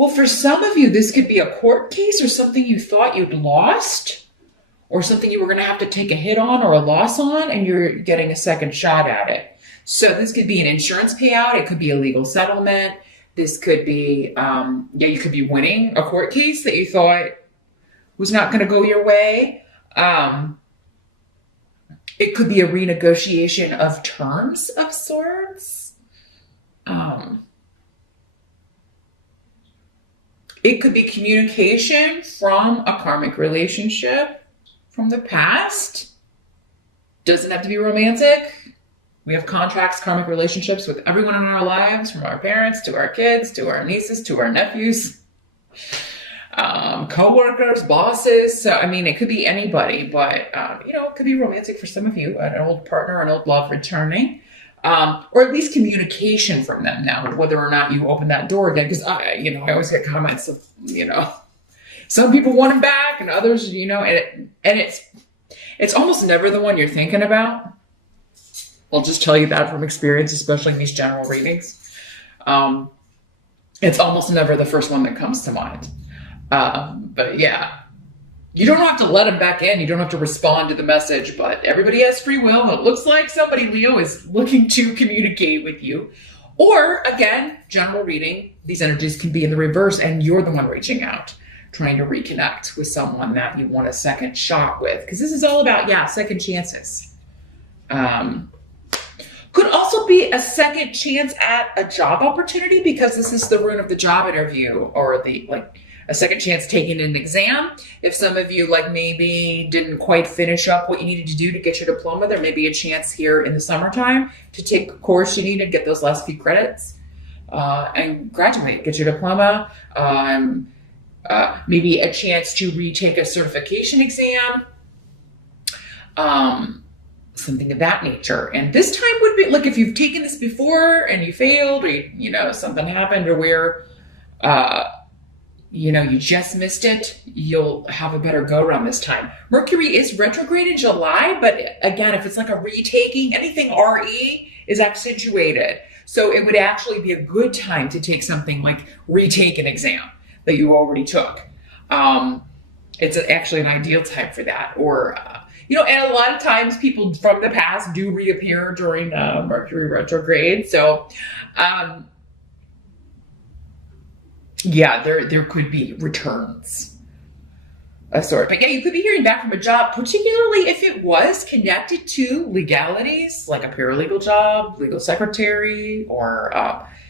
Well, for some of you, this could be a court case or something you thought you'd lost or something you were going to have to take a hit on or a loss on, and you're getting a second shot at it. So this could be an insurance payout. It could be a legal settlement. This could be, you could be winning a court case that you thought was not going to go your way. It could be a renegotiation of terms of sorts. It could be communication from a karmic relationship from the past. Doesn't have to be romantic. We have contracts, karmic relationships with everyone in our lives, from our parents to our kids, to our nieces, to our nephews, co-workers, bosses. So, I mean, it could be anybody, but, it could be romantic for some of you, an old partner, an old love returning, or at least communication from them now, whether or not you open that door again. Because, I always get comments of, some people want him back and others, and it's almost never the one you're thinking about. I'll just tell you that from experience, especially in these general readings. It's almost never the first one that comes to mind. But yeah, you don't have to let them back in. You don't have to respond to the message, but everybody has free will. It looks like somebody, Leo, is looking to communicate with you. Or again, general reading, these energies can be in the reverse and you're the one reaching out, trying to reconnect with someone that you want a second shot with. Because this is all about, second chances. Could also be a second chance at a job opportunity, because this is the rune of the job interview, or a second chance taking an exam. If some of you, like maybe didn't quite finish up what you needed to do to get your diploma, there may be a chance here in the summertime to take a course you needed, get those last few credits, and graduate, get your diploma. Maybe a chance to retake a certification exam. Something of that nature. And this time would be like if you've taken this before and you failed, or something happened, or where you just missed it, you'll have a better go around this time. Mercury is retrograde in July, but again, if it's like a retaking, anything RE is accentuated. So it would actually be a good time to take something like retake an exam that you already took. It's actually an ideal time for that. Or and a lot of times people from the past do reappear during Mercury retrograde. So, there could be returns of sort. But you could be hearing back from a job, particularly if it was connected to legalities, like a paralegal job, legal secretary, or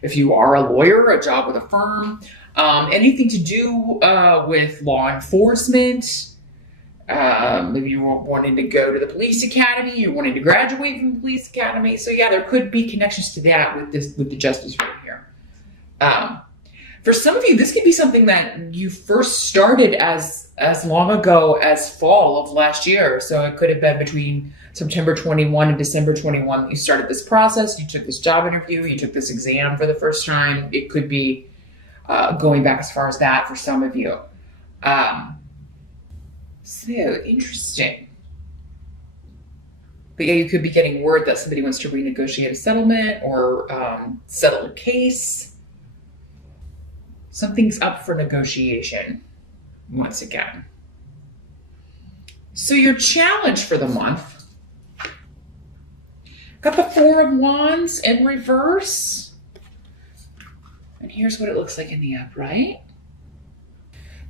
if you are a lawyer, a job with a firm, anything to do with law enforcement. Maybe you were wanting to go to the police academy, you're wanting to graduate from the police academy. So there could be connections to that with the justice right here. For some of you, this could be something that you first started as long ago as fall of last year. So it could have been between September 21 and December 21 that you started this process. You took this job interview, you took this exam for the first time. It could be going back as far as that for some of you. So interesting. But you could be getting word that somebody wants to renegotiate a settlement or settle a case. Something's up for negotiation once again. So your challenge for the month. Got the Four of Wands in reverse. And here's what it looks like in the upright.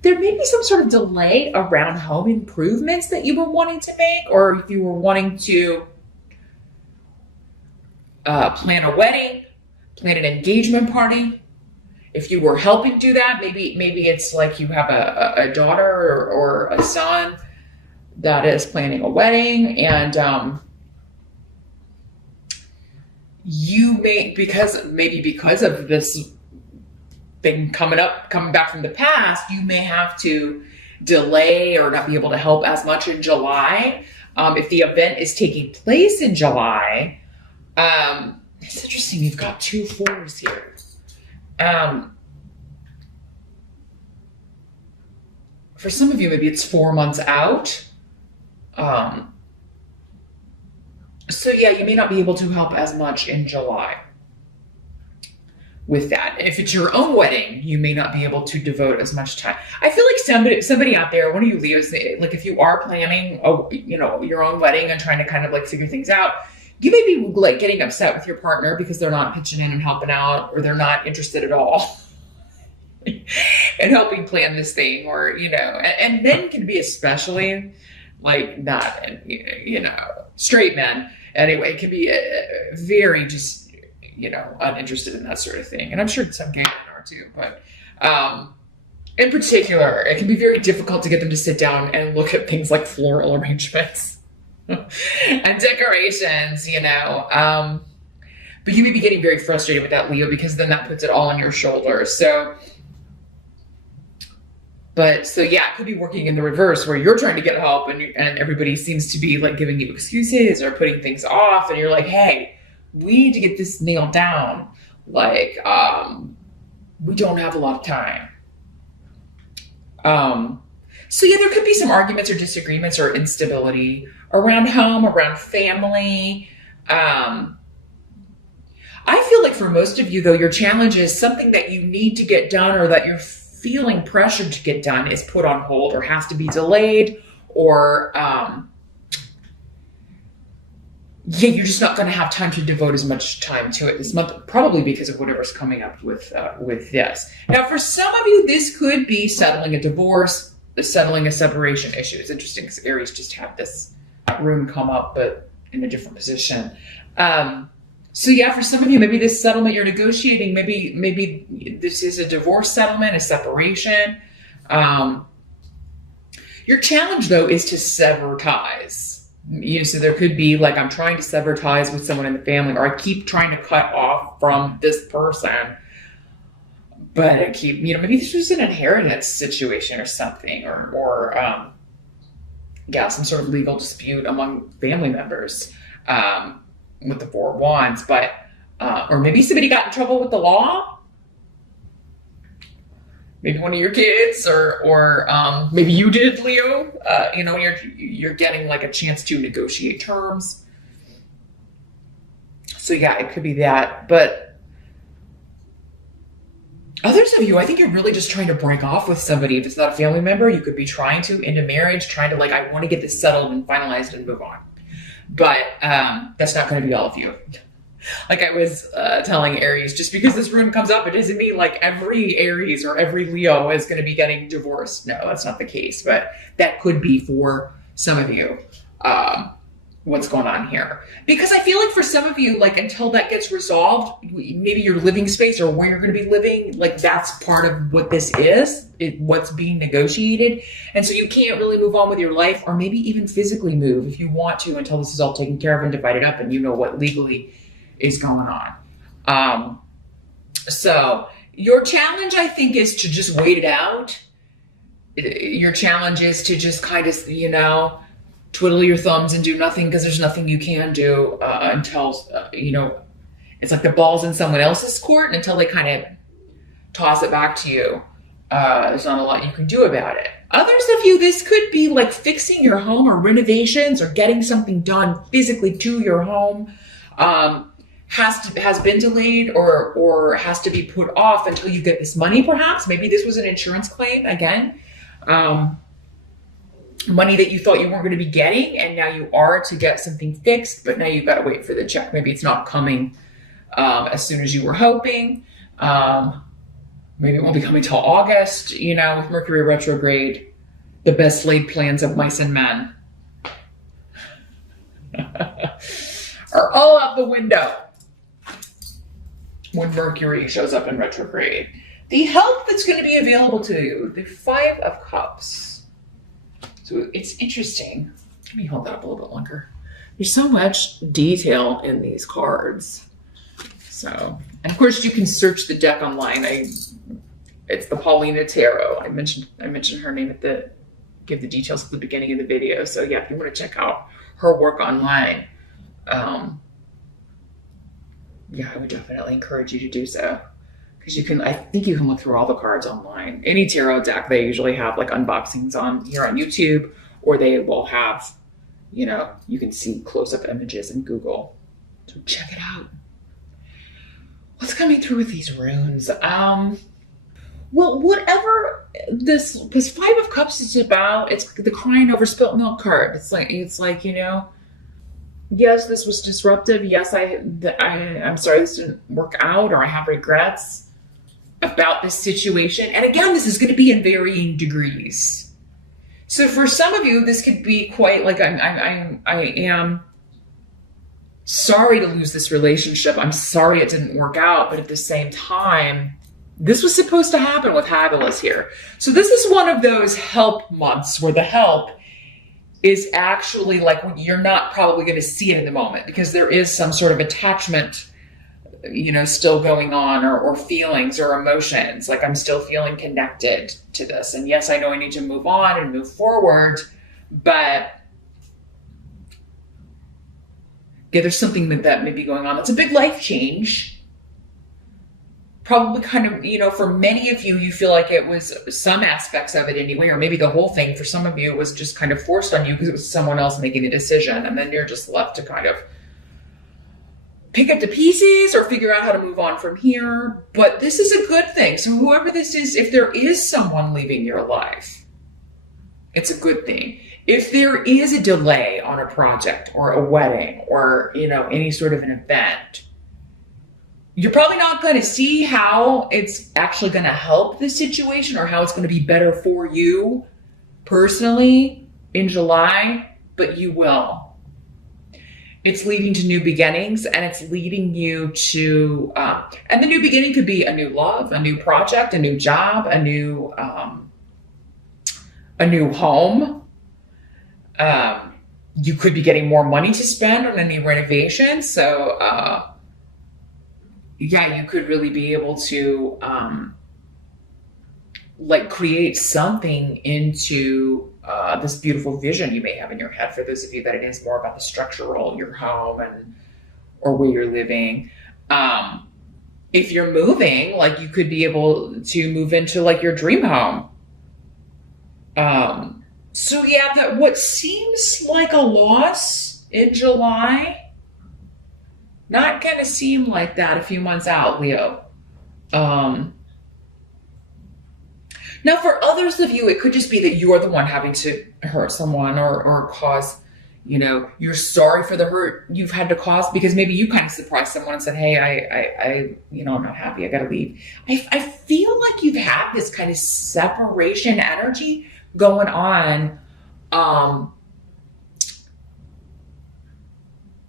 There may be some sort of delay around home improvements that you were wanting to make, or if you were wanting to plan a wedding, plan an engagement party. If you were helping do that, maybe it's like you have a daughter or a son that is planning a wedding, and you may, because of this thing coming back from the past, you may have to delay or not be able to help as much in July. If the event is taking place in July, it's interesting. You've got 2 4s here. For some of you, maybe it's 4 months out. So you may not be able to help as much in July. with that. If it's your own wedding, you may not be able to devote as much time. I feel like somebody out there, one of you Leos, like if you are planning, your own wedding and trying to kind of like figure things out, you may be like getting upset with your partner because they're not pitching in and helping out, or they're not interested at all in helping plan this thing, or, and men can be especially like not, straight men anyway, can be very just, uninterested in that sort of thing. And I'm sure some gay men are too, but in particular, it can be very difficult to get them to sit down and look at things like floral arrangements and decorations, but you may be getting very frustrated with that, Leo, because then that puts it all on your shoulders. So yeah, it could be working in the reverse where you're trying to get help and everybody seems to be like giving you excuses or putting things off. And you're like, hey, we need to get this nailed down. Like, we don't have a lot of time. So yeah, there could be some arguments or disagreements or instability around home, around family. I feel like for most of you though, your challenge is something that you need to get done or that you're feeling pressured to get done is put on hold or has to be delayed, or you're just not going to have time to devote as much time to it this month, probably because of whatever's coming up with this. Now, for some of you, this could be settling a divorce, settling a separation issue. It's interesting because Aries just had this rune come up, but in a different position. So yeah, for some of you, maybe this settlement you're negotiating, maybe this is a divorce settlement, a separation. Your challenge though is to sever ties. So there could be like, I'm trying to sever ties with someone in the family, or I keep trying to cut off from this person, but I keep, maybe this was an inheritance situation or something, or some sort of legal dispute among family members, with the Four of Wands, but, or maybe somebody got in trouble with the law. Maybe one of your kids, or maybe you did, Leo. You're getting like a chance to negotiate terms. So yeah, it could be that. But others of you, I think you're really just trying to break off with somebody. If it's not a family member, you could be trying to into marriage, trying to like, I want to get this settled and finalized and move on. But that's not going to be all of you. Like I was telling Aries, just because this rune comes up, it doesn't mean like every Aries or every Leo is going to be getting divorced. No, that's not the case. But that could be for some of you what's going on here. Because I feel like for some of you, like until that gets resolved, maybe your living space or where you're going to be living, like that's part of what this is, what's being negotiated. And so you can't really move on with your life, or maybe even physically move if you want to, until this is all taken care of and divided up and you know what legally is going on. So your challenge, I think, is to just wait it out. Your challenge is to just kind of, twiddle your thumbs and do nothing, because there's nothing you can do until, it's like the ball's in someone else's court, and until they kind of toss it back to you, there's not a lot you can do about it. Others of you, this could be like fixing your home or renovations or getting something done physically to your home. Has been delayed or has to be put off until you get this money, perhaps. Maybe this was an insurance claim again. Money that you thought you weren't going to be getting, and now you are to get something fixed, but now you've got to wait for the check. Maybe it's not coming as soon as you were hoping. Maybe it won't be coming till August. With Mercury retrograde, the best laid plans of mice and men are all out the window when Mercury shows up in retrograde. The help that's going to be available to you, the Five of Cups. So it's interesting. Let me hold that up a little bit longer. There's so much detail in these cards. So, and of course you can search the deck online. It's the Paulina Tarot. I mentioned her name give the details at the beginning of the video. So yeah, if you want to check out her work online, I would definitely encourage you to do so. Because I think you can look through all the cards online. Any tarot deck, they usually have like unboxings on here on YouTube, or they will have, you can see close-up images in Google. So check it out. What's coming through with these runes? Well, whatever this, because Five of Cups is about, it's the crying over spilt milk card. It's like, yes, this was disruptive. Yes, I'm sorry this didn't work out, or I have regrets about this situation. And again, this is going to be in varying degrees. So for some of you, this could be quite like I am sorry to lose this relationship. I'm sorry it didn't work out, but at the same time, this was supposed to happen with Hagalaz here. So this is one of those help months where the help is actually like you're not probably going to see it in the moment because there is some sort of attachment, still going on, or feelings or emotions. Like I'm still feeling connected to this. And yes, I know I need to move on and move forward, but yeah, there's something that may be going on. That's a big life change. Probably kind of, for many of you, you feel like it was some aspects of it anyway, or maybe the whole thing. For some of you, it was just kind of forced on you because it was someone else making a decision. And then you're just left to kind of pick up the pieces or figure out how to move on from here. But this is a good thing. So whoever this is, if there is someone leaving your life, it's a good thing. If there is a delay on a project or a wedding or, any sort of an event, you're probably not going to see how it's actually going to help the situation or how it's going to be better for you personally in July, but you will. It's leading to new beginnings, and it's leading you to, and the new beginning could be a new love, a new project, a new job, a new home. You could be getting more money to spend on any renovation. So, yeah, you could really be able to, create something into, this beautiful vision you may have in your head. For those of you that it is more about the structural, your home or where you're living. If you're moving, you could be able to move into your dream home. So yeah, what seems like a loss in July, not going to seem like that a few months out, Leo. Now, for others of you, it could just be that you're the one having to hurt someone or cause, you're sorry for the hurt you've had to cause because maybe you kind of surprised someone and said, hey, I'm not happy. I got to leave. I feel like you've had this kind of separation energy going on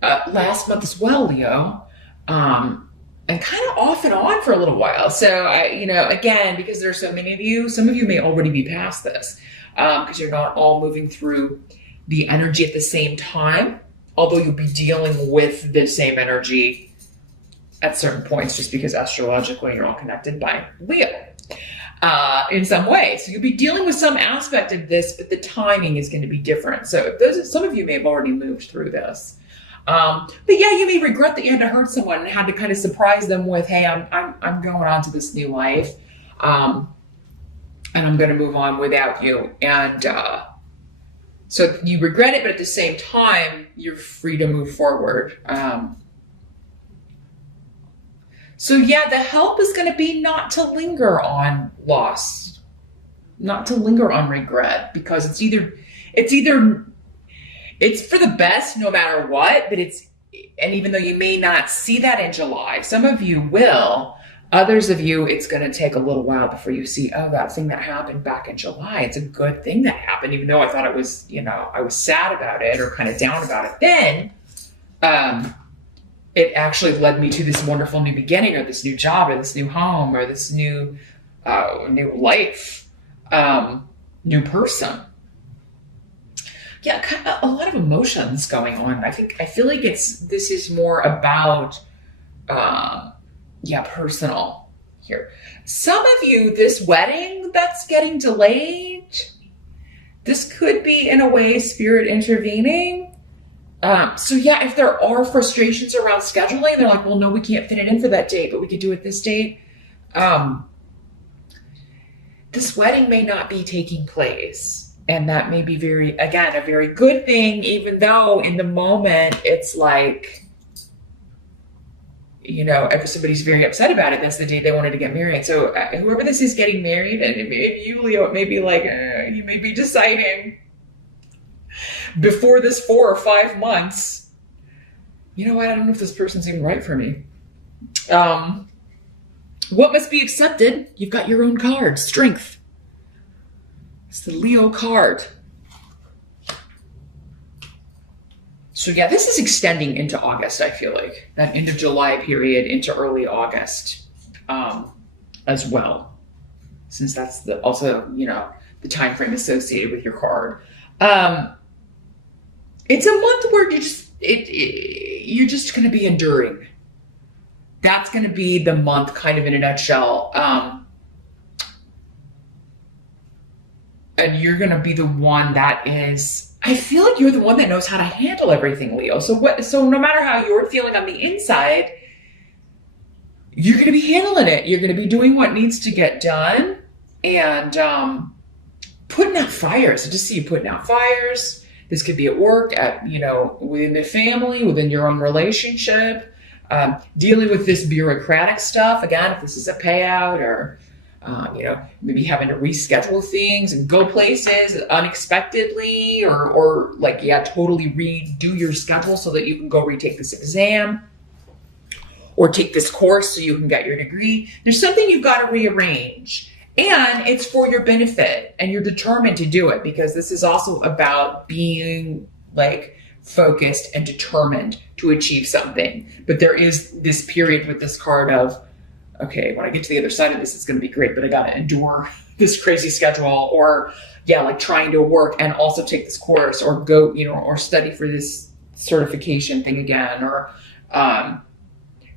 last month as well, Leo, and kind of off and on for a little while. So again, because there's so many of you, some of you may already be past this because you're not all moving through the energy at the same time, although you'll be dealing with the same energy at certain points just because astrologically you're all connected by Leo. In some way. So you'll be dealing with some aspect of this, but the timing is going to be different. So some of you may have already moved through this. But yeah, you may regret that you had to hurt someone and had to kind of surprise them with, hey, I'm going on to this new life. And I'm going to move on without you. And, so you regret it, but at the same time, you're free to move forward. So yeah, the help is going to be not to linger on loss, not to linger on regret, because it's for the best no matter what, but and even though you may not see that in July, some of you will, others of you, it's going to take a little while before you see, oh, that thing that happened back in July, it's a good thing that happened, even though I thought it was, I was sad about it or kind of down about it then. It actually led me to this wonderful new beginning, or this new job, or this new home, or this new life, new person. Yeah, kind of a lot of emotions going on. I feel like this is more about, personal here. Some of you, this wedding that's getting delayed, this could be in a way spirit intervening. So yeah, if there are frustrations around scheduling, they're like, well, no, we can't fit it in for that date, but we could do it this date. This wedding may not be taking place. And that may be a very good thing, even though in the moment it's like, if somebody's very upset about it, that's the day they wanted to get married. So whoever this is getting married, and if you, Leo, it may be like, you may be deciding before this 4 or 5 months, you know what, I don't know if this person's even right for me. What must be accepted? You've got your own card, Strength. It's the Leo card. So yeah, this is extending into August, I feel like. That end of July period into early August as well. Since that's also the time frame associated with your card. It's a month where you're just going to be enduring. That's going to be the month kind of in a nutshell. And you're going to be the one that is, I feel like you're the one that knows how to handle everything, Leo. So no matter how you're feeling on the inside, you're going to be handling it. You're going to be doing what needs to get done and putting out fires. I just see you putting out fires. This could be at work, within the family, within your own relationship, dealing with this bureaucratic stuff. Again, if this is a payout or, maybe having to reschedule things and go places unexpectedly or totally redo your schedule so that you can go retake this exam or take this course so you can get your degree. There's something you've got to rearrange. And it's for your benefit and you're determined to do it because this is also about being focused and determined to achieve something. But there is this period with this card of, okay, when I get to the other side of this, it's going to be great, but I got to endure this crazy schedule or trying to work and also take this course or go, or study for this certification thing again, or,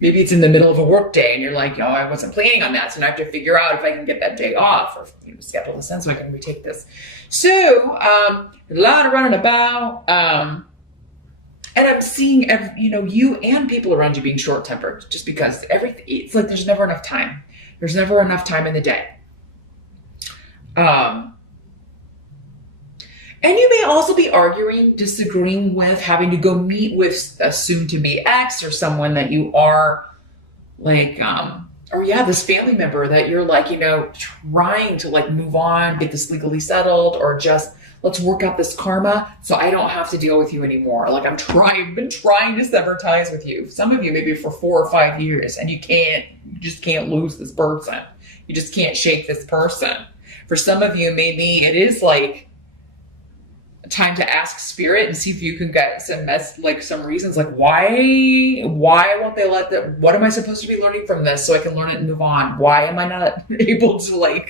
maybe it's in the middle of a work day and you're like, I wasn't planning on that. So now I have to figure out if I can get that day off or schedule this in so I can retake this. So a lot of running about. And I'm seeing, you and people around you being short-tempered just because it's like there's never enough time. There's never enough time in the day. And you may also be arguing, disagreeing with, having to go meet with a soon-to-be ex or someone that you are this family member that you're trying to move on, get this legally settled, or just let's work out this karma so I don't have to deal with you anymore. I've been trying to sever ties with you. Some of you maybe for 4 or 5 years and you just can't lose this person. You just can't shake this person. For some of you, maybe it is time to ask spirit and see if you can get some reasons why won't they let that, what am I supposed to be learning from this so I can learn it and move on? Why am I not able to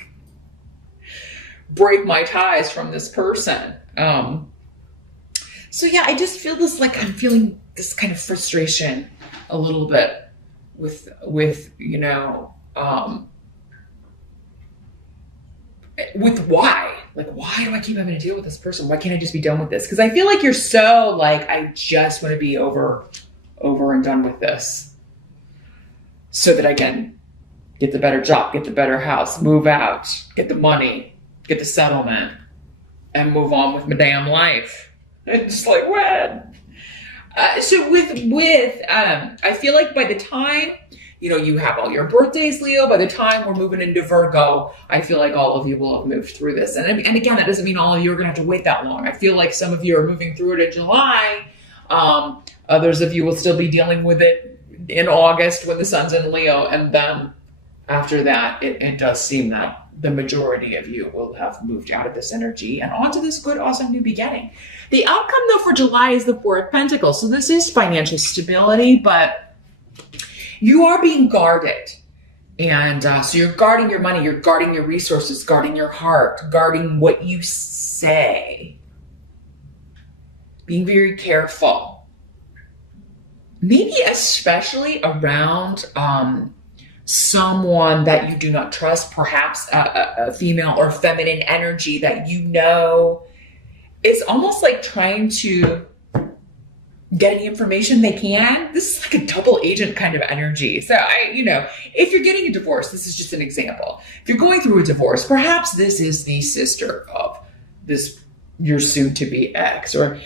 break my ties from this person? So yeah, I just feel this I'm feeling this kind of frustration a little bit with why. Why do I keep having to deal with this person? Why can't I just be done with this? Because I feel like you're so I just want to be over and done with this so that I can get the better job, get the better house, move out, get the money, get the settlement, and move on with my damn life. It's just when? So I feel like by the time you have all your birthdays, Leo, by the time we're moving into Virgo, I feel like all of you will have moved through this. And again, that doesn't mean all of you are going to have to wait that long. I feel like some of you are moving through it in July. Others of you will still be dealing with it in August when the sun's in Leo. And then after that, it does seem that the majority of you will have moved out of this energy and onto this good, awesome new beginning. The outcome, though, for July is the Four of Pentacles. So this is financial stability, but you are being guarded. And so you're guarding your money, you're guarding your resources, guarding your heart, guarding what you say. Being very careful. Maybe especially around someone that you do not trust, perhaps a female or feminine energy that is almost like trying to get any information they can. This is a double agent kind of energy. So if you're getting a divorce, this is just an example. If you're going through a divorce, perhaps this is the sister of your soon to be ex, or,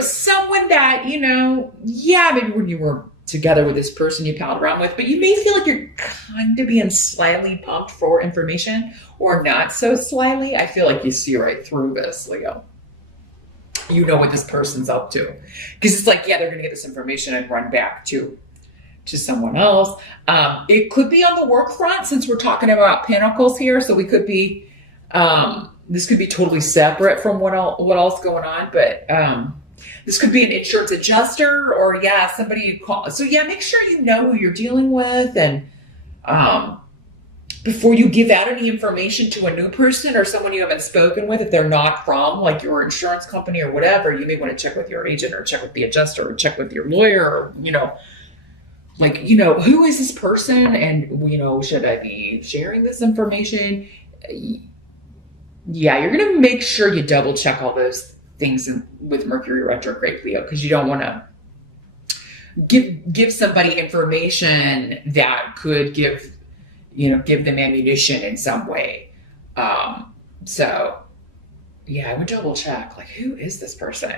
someone that, maybe when you were together with this person you palled around with, but you may feel like you're kind of being slyly pumped for information, or not so slyly. I feel like you see right through this, Leo. You know what this person's up to. Because it's like, yeah, they're going to get this information and run back to someone else. It could be on the work front, since we're talking about Pentacles here. So we could be, this could be totally separate from what else going on. But this could be an insurance adjuster, or yeah, somebody you call. So yeah, make sure you know who you're dealing with, and before you give out any information to a new person or someone you haven't spoken with, if they're not from like your insurance company or whatever, you may want to check with your agent, or check with the adjuster, or check with your lawyer, or, like, who is this person? And, should I be sharing this information? Yeah, you're going to make sure you double check all those things with Mercury retrograde, Leo, because you don't want to give somebody information that could give them ammunition in some way. So yeah, I would double check, like, who is this person?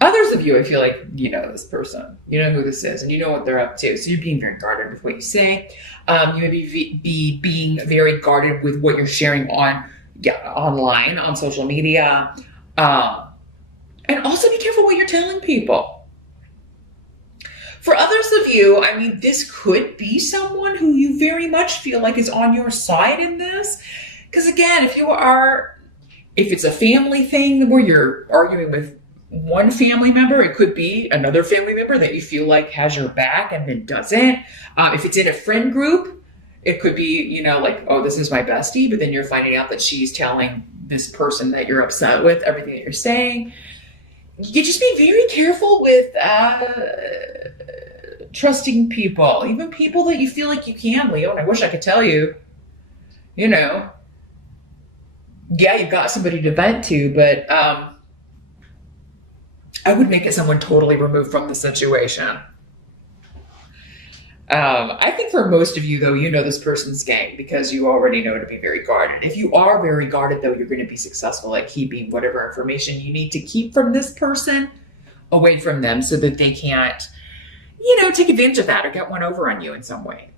Others of you, I feel like you know this person, you know who this is, and you know what they're up to. So you're being very guarded with what you say. You may be being very guarded with what you're sharing online, on social media. And also be careful what you're telling people. For others of you, I mean, this could be someone who you very much feel like is on your side in this. Because again, if it's a family thing where you're arguing with one family member, it could be another family member that you feel like has your back and then doesn't. If it's in a friend group, it could be, like, oh, this is my bestie, but then you're finding out that she's telling this person that you're upset with everything that you're saying. You just be very careful with trusting people, even people that you feel like you can, Leo. And I wish I could tell you, yeah, you've got somebody to vent to, but I would make it someone totally removed from the situation. I think for most of you, though, this person's game, because you already know to be very guarded. If you are very guarded, though, you're going to be successful at keeping whatever information you need to keep from this person away from them, so that they can't, take advantage of that or get one over on you in some way.